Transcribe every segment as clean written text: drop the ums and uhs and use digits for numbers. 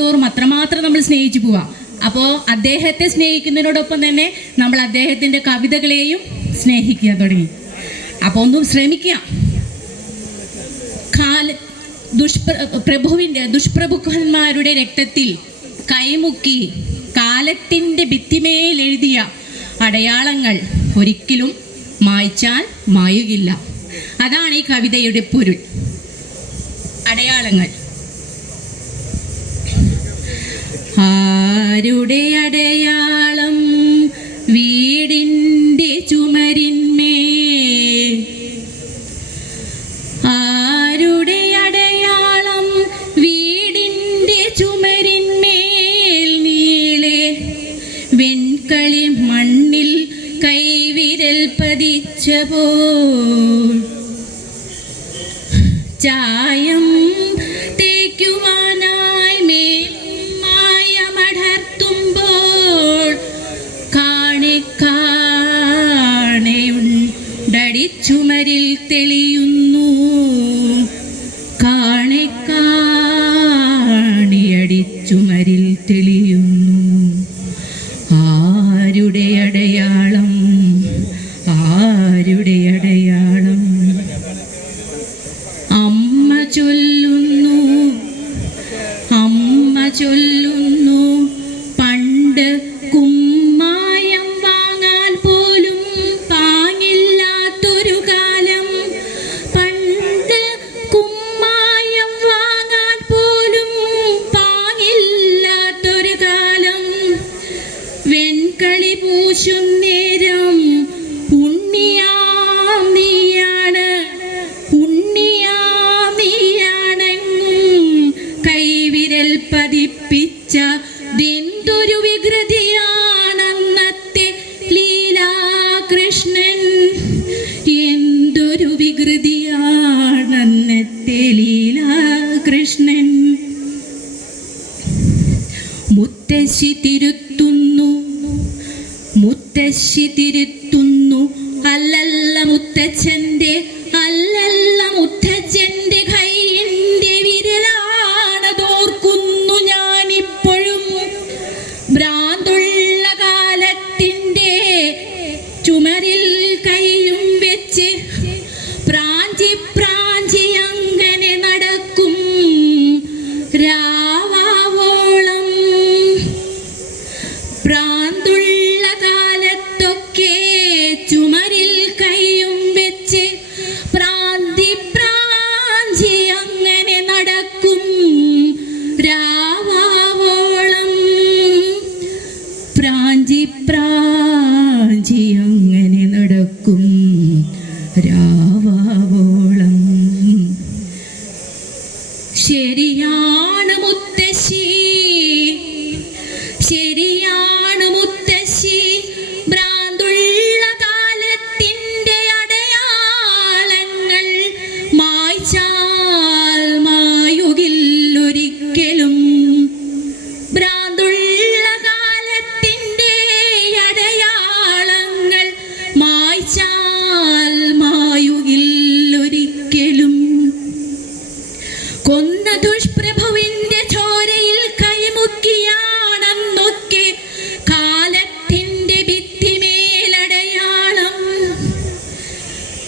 തോറും അത്രമാത്രം നമ്മൾ സ്നേഹിച്ചു പോവാം. അപ്പോൾ അദ്ദേഹത്തെ സ്നേഹിക്കുന്നതിനോടൊപ്പം തന്നെ നമ്മൾ അദ്ദേഹത്തിൻ്റെ കവിതകളെയും സ്നേഹിക്കാൻ തുടങ്ങി. അപ്പോൾ ഒന്നും ശ്രമിക്കുക. ദുഷ്പ്രഭുക്കന്മാരുടെ രക്തത്തിൽ കൈമുക്കി കാലത്തിൻ്റെ ഭിത്തിമേൽ എഴുതിയ അടയാളങ്ങൾ ഒരിക്കലും മായ്ച്ചാൽ മായുകില്ല. അതാണ് ഈ കവിതയുടെ പൊരുൾ. അടയാളങ്ങൾ. ആരുടെ അടയാളം വീടിൻ്റെ ചുമരിന്മേൽ, ആരുടെ അടയാളം വീടിൻ്റെ ചുമരിന്മേൽ, നീളെ വെൺകളി മണ്ണിൽ കൈവിരൽ പതിച്ചപ്പോൾ, ചായം തേക്കുവാനായി മേൽമായമടർത്തുമ്പോൾ, കാണെ തെളിയുന്നു, കാണെക്കാണിയടിച്ചുമരിൽ തെളിയുന്നു. ആരുടെ അടയാളം, ആരുടെ അടയാളം? അമ്മ ചൊല്ലുന്നു, അമ്മ ചൊല്ലുന്നു, പണ്ട് കുമ്മായം വാങ്ങാൻ പോലും പാങ്ങില്ലാത്തൊരു കാലം, പണ്ട് കുമ്മായം വാങ്ങാൻ പോലും പാങ്ങില്ലാത്തൊരു കാലം, വെൺകളി പൂശും നേരം ഉണ്ണിയാം നീയാണ്, ഉണ്ണിയാം നീയാണെങ്ങും കൈവിരൽ പതിപ്പിച്ച എന്തൊരു വികൃതിയാണന്നത്തെ ലീലാകൃഷ്ണൻ, എന്തൊരു വികൃതിയാണന്നത്തെ ലീലാകൃഷ്ണൻ. മുത്തശ്ശി തിരുത്തുന്നു, മുത്തശ്ശി തിരുത്തുന്നു, അല്ലല്ല മുത്തച്ഛൻ്റെ, അല്ലല്ല മുത്തച്ഛൻ്റെ കൈയിൻ്റെ വിരലാണതോർക്കുന്നു ഞാനിപ്പോഴും. ഭ്രാന്തുള്ള കാലത്തിൻ്റെ ചുമരിൽ കൈയും വെച്ച് പ്രാഞ്ചി പ്രാഞ്ചി അങ്ങനെ നടക്കും രാവാവോളം. ഭ്രാന്തുള്ള കാലത്തൊക്കെ ചുമരിൽ കൈയും വെച്ച് പ്രാന്തി പ്രാഞ്ചി അങ്ങനെ നടക്കും രാവാവോളം, പ്രാഞ്ചി പ്രാഞ്ചി അങ്ങനെ നടക്കും രാവാവോളം. ശരിയാണ് മുത്തശ്ശി, ശരിയാണ് മുത്തശ്ശി, ഭ്രാന്തുള്ള കാലത്തിൻ്റെ അടയാളങ്ങൾ മായ്ച്ചാൽ മായുകില്ലൊരിക്കലും. ഭ്രാന്തുള്ള കാലത്തിൻ്റെ അടയാളങ്ങൾ മായ്ച്ചാൽ മായുകില്ലൊരിക്കലും. കൊന്ന ദുഷ്പ്രഭുവിൻ്റെ ചോരയിൽ കൈമുക്കിയാണെന്നൊക്കെ കാലത്തിൻ്റെ ഭിത്തിമേലടയാളം,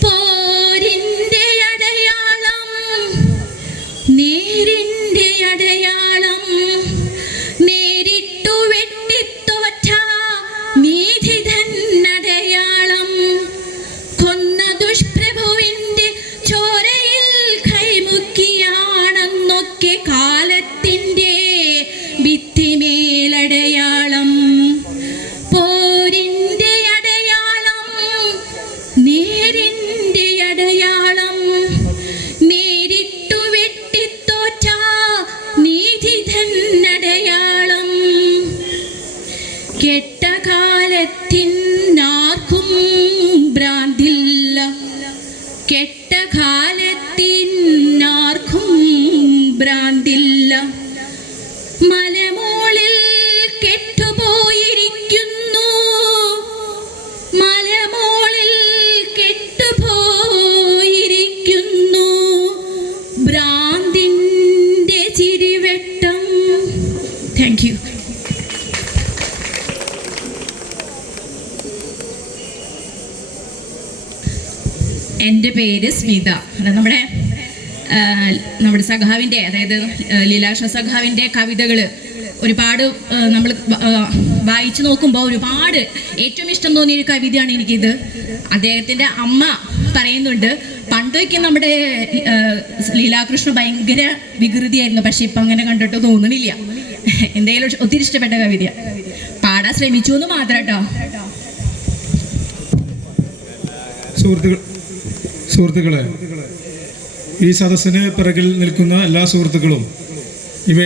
പോരിൻ്റെ അടയാളം, നേരിൻ്റെ അടയാളം, നേരിട്ടു വെട്ടിത്തോറ്റ നീതി തന്നടയാളം. കൊന്ന ദുഷ്പ്രഭുവിൻ്റെ ചോരയിൽ കൈമുക്കിയാണെന്നൊക്കെ കാലത്തിൻ്റെ ഭിത്തിമേലടയാളം, പോരിൻ്റെ അടയാളം, നേരിൻ്റെ അടയാളം, നേരിട്ടു വെട്ടിത്തോറ്റ നീതി തന്നടയാളം. കെട്ട കാലത്തിനാർക്കും ഭ്രാന്തില്ല, കെട്ട കാലത്തിനാർക്കും ഭ്രാന്തില്ല. മലമോളിൽ കെട്ടുപോയിരിക്കുന്നു, മലമോളിൽ കെട്ടുപോയിരിക്കുന്നു ഭ്രാന്തിൻ്റെ ചിരിവെട്ടം, താങ്ക് യു. എൻ്റെ പേര് സ്മിത. നമ്മുടെ സഖാവിൻ്റെ, അതായത് ലീലാകൃഷ്ണ സഖാവിൻ്റെ കവിതകൾ ഒരുപാട് നമ്മൾ വായിച്ചു നോക്കുമ്പോൾ ഒരുപാട് ഏറ്റവും ഇഷ്ടം തോന്നിയൊരു കവിതയാണ് എനിക്കിത്. അദ്ദേഹത്തിൻ്റെ അമ്മ പറയുന്നുണ്ട്, പണ്ടൊക്കെ നമ്മുടെ ലീലാകൃഷ്ണ ഭയങ്കര വികൃതിയായിരുന്നു, പക്ഷെ ഇപ്പം അങ്ങനെ കണ്ടിട്ട് തോന്നുന്നില്ല. എന്തെങ്കിലും ഒത്തിരി ഇഷ്ടപ്പെട്ട കവിത പാടാൻ ശ്രമിച്ചു എന്ന് മാത്രം കേട്ടോ. സുഹൃത്തുക്കളെ, ഈ സദസ്സിന് പിറകിൽ നിൽക്കുന്ന എല്ലാ സുഹൃത്തുക്കളും